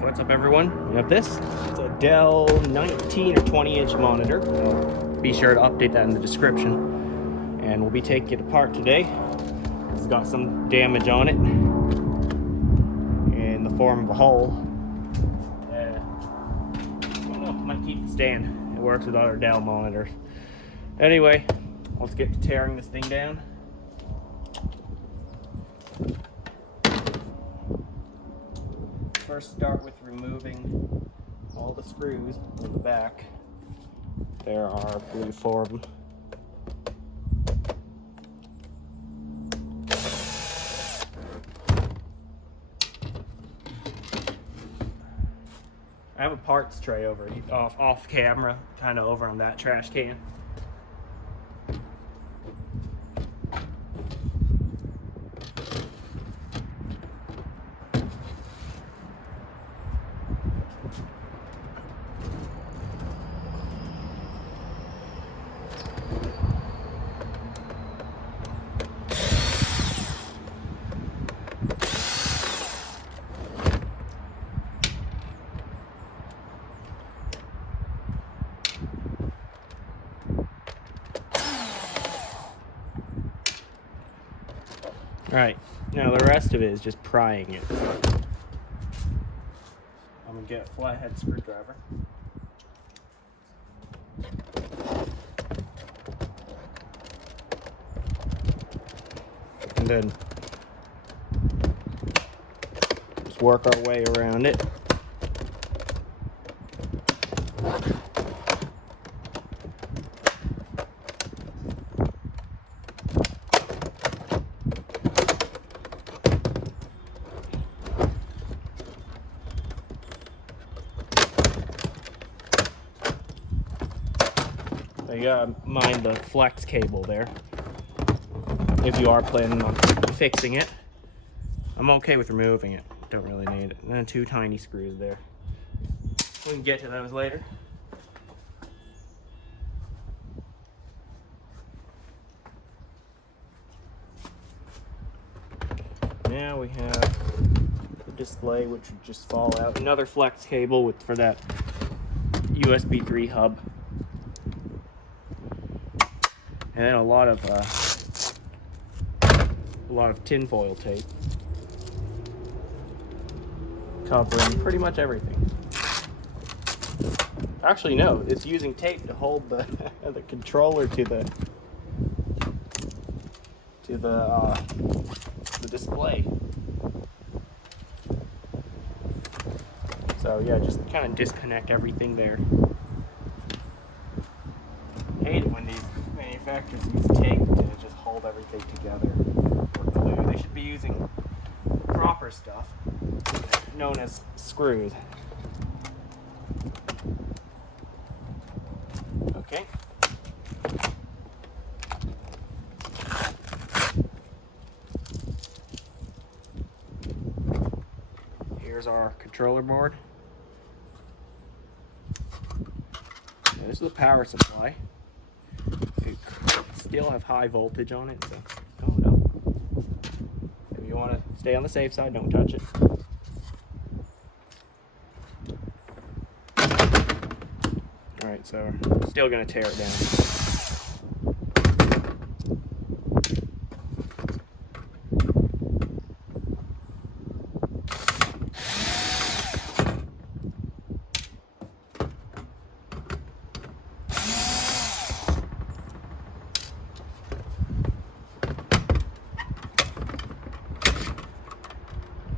what's up everyone? We have this. It's a Dell 19 or 20-inch monitor. Be sure to update that in the description. And we'll be taking it apart today. It's got some damage on it in the form of a hole. I don't know, might keep it staying. It works with other Dell monitors. Anyway, let's get to tearing this thing down. First, start with removing all the screws in the back. There are, I believe, 4 of them. I have a parts tray over off camera, kind of over on that trash can. Alright, now the rest of it is just prying it. I'm going to get a flathead screwdriver. And then just work our way around it. You gotta mind the flex cable there if you are planning on fixing it. I'm okay with removing it, don't really need it. And then 2 tiny screws there. We can get to those later. Now we have the display, which would just fall out. Another flex cable for that USB 3 hub. And then a lot of tinfoil tape covering pretty much everything. Actually, no, it's using tape to hold the the controller to the display. So yeah, just kind of disconnect everything there. Hate it when these manufacturers use tape to just hold everything together, or glue. They should be using proper stuff known as screws. Okay. Here's our controller board. Now, this is a power supply. Still have high voltage on it, so don't know. If you want to stay on the safe side, don't touch it. Alright, so we're still going to tear it down.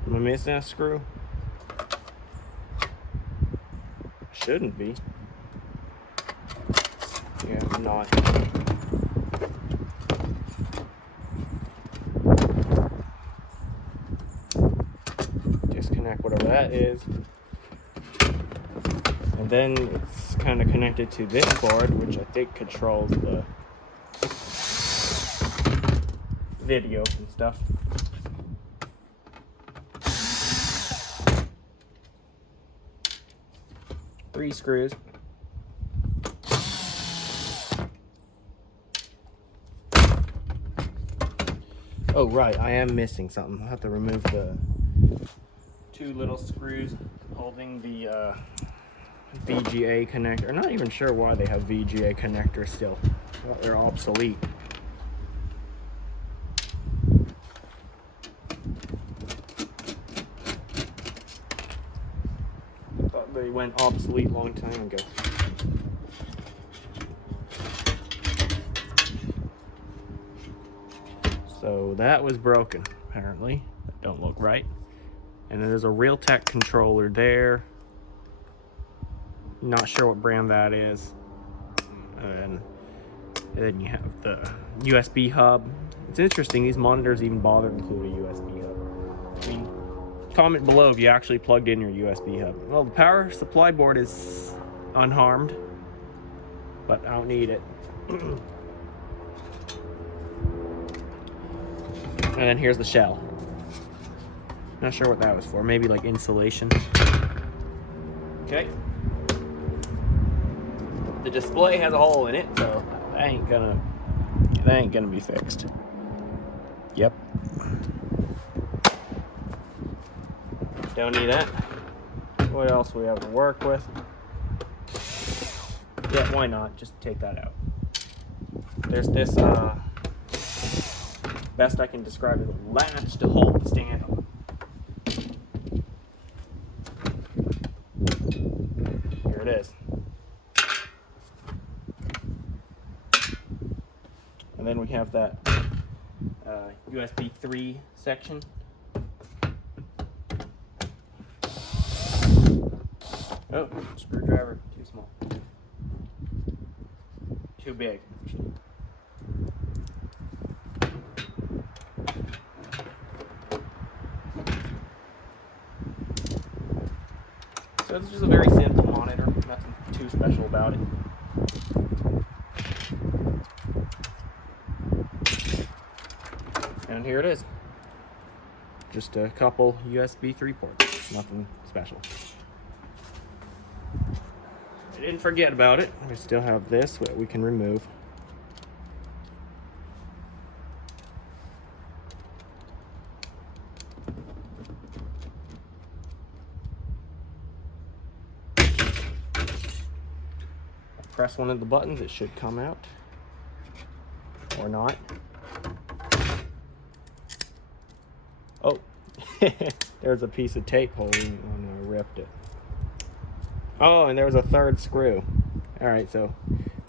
Am I missing a screw? Shouldn't be. Yeah, I'm not. Disconnect whatever that is. And then it's kind of connected to this board, which I think controls the video and stuff. Three screws. Oh right, I am missing something. I'll have to remove the 2 little screws holding the VGA connector. I'm not even sure why they have VGA connectors still. Well, they're obsolete. I thought they went obsolete a long time ago. So that was broken, apparently. That don't look right. And then there's a Realtek controller there. Not sure what brand that is. And then you have the USB hub. It's interesting, these monitors even bother to include a USB hub. I mean, comment below if you actually plugged in your USB hub. Well, the power supply board is unharmed, but I don't need it. And then here's the shell. Not sure what that was for. Maybe like insulation. Okay. The display has a hole in it, so that ain't gonna be fixed. Yep. Don't need that. What else we have to work with? Yeah, why not? Just take that out. There's this best I can describe as a latch to hold the stand up. Here it is. And then we have that USB 3 section. Oh, screwdriver, too small. Too big, actually. So it's just a very simple monitor, nothing too special about it. And here it is. Just a couple USB 3 ports, nothing special. I didn't forget about it. We still have this that we can remove. Press one of the buttons, it should come out. Or not. Oh, there's a piece of tape holding when I ripped it. Oh, and there's a third screw. All right, so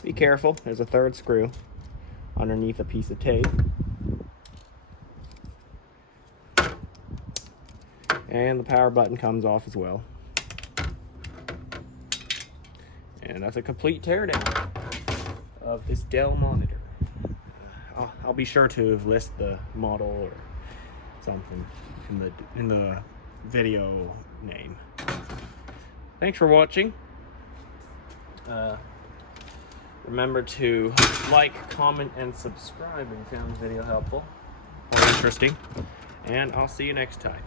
be careful. There's a third screw underneath a piece of tape. And the power button comes off as well. And that's a complete teardown of this Dell monitor. I'll be sure to list the model or something in the video name. Thanks for watching. Remember to like, comment, and subscribe if you found the video helpful or interesting. And I'll see you next time.